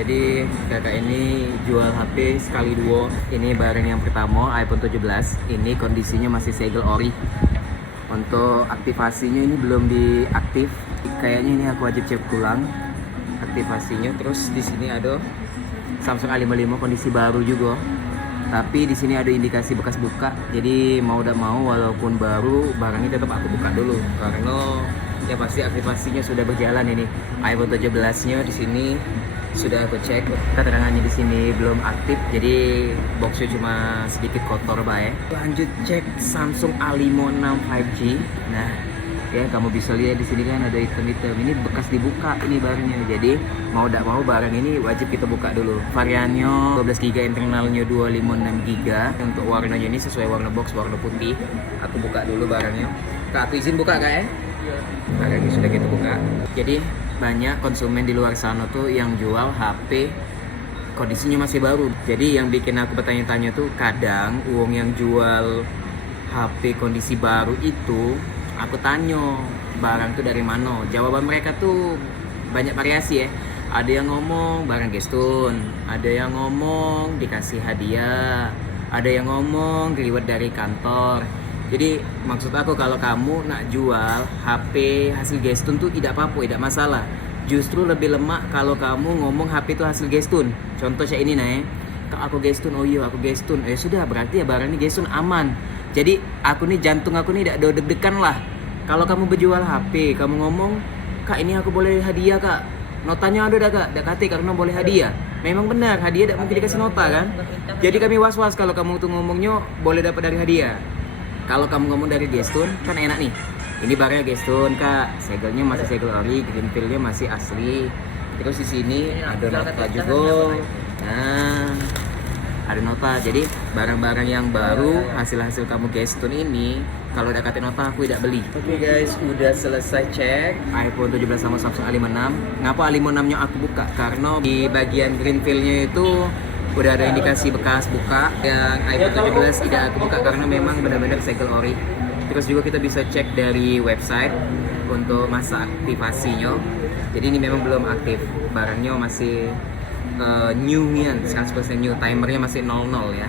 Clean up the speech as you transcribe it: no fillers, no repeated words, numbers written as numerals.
Jadi kakak ini jual HP sekali duo. Ini barang yang pertama iPhone 17. Ini kondisinya masih segel ori. Untuk aktivasinya ini belum diaktif. Kayaknya ini aku wajib cek ulang aktivasinya. Terus di sini ada Samsung A55 kondisi baru juga. Tapi di sini ada indikasi bekas buka. Jadi mau tidak mau walaupun baru barangnya tetap aku buka dulu karena ya pasti aktivasinya sudah berjalan ini. iPhone 17-nya di sini sudah aku cek, keterangannya di sini belum aktif, jadi boxnya cuma sedikit kotor baik. Lanjut cek Samsung A56 5G. Nah, ya kamu bisa lihat di sini kan ada item-item. Ini bekas dibuka ini barangnya. Jadi mau tidak mau barang ini wajib kita buka dulu. Variannya 12 GB, internalnya 256 GB. Untuk warnanya ini sesuai warna box, warna putih. Aku buka dulu barangnya. Kak, aku izin buka kak ya? Iya. Barangnya sudah kita buka. Jadi banyak konsumen di luar sana tuh yang jual HP kondisinya masih baru. Jadi yang bikin aku bertanya-tanya tuh kadang uang yang jual HP kondisi baru itu aku tanya barang tuh dari mana. Jawaban mereka tuh banyak variasi ya. Ada yang ngomong barang gestun, ada yang ngomong dikasih hadiah, ada yang ngomong reward dari kantor. Jadi maksud aku kalau kamu nak jual HP hasil gestun tuh tidak apa-apa, tidak masalah. Justru lebih lemak kalau kamu ngomong HP itu hasil gestun. Contoh kayak ini nih, Kak aku gestun, oh iya aku gestun. Sudah berarti ya barang ini gestun aman. Jadi aku nih jantung aku nih tidak deg-degan lah. Kalau kamu berjual HP, kamu ngomong, Kak ini aku boleh hadiah kak. Notanya ada dah kak, dah kate karena boleh hadiah. Memang benar hadiah tidak mungkin dikasih nota kan. Jadi kami was-was kalau kamu tuh ngomongnya boleh dapat dari hadiah. Kalau kamu ngomong dari gestun kan enak nih. Ini barangnya gestun kak, segelnya masih segel ori, green feel-nya masih asli. Terus di sini ada nota juga. Nah, ada nota. Jadi barang-barang yang baru hasil-hasil kamu gestun ini kalau udah kasih nota aku tidak beli. Oke guys, udah selesai cek iPhone 17 sama Samsung A56. Ngapa A56-nya aku buka? Karena di bagian green feel-nya itu udah ada indikasi bekas buka. Yang iPhone 17 tidak aku buka karena memang benar-benar segel ori. Terus juga kita bisa cek dari website untuk masa aktivasinya. Jadi ini memang belum aktif. Barangnya masih new-nya, 100% new. Timernya masih 00 ya.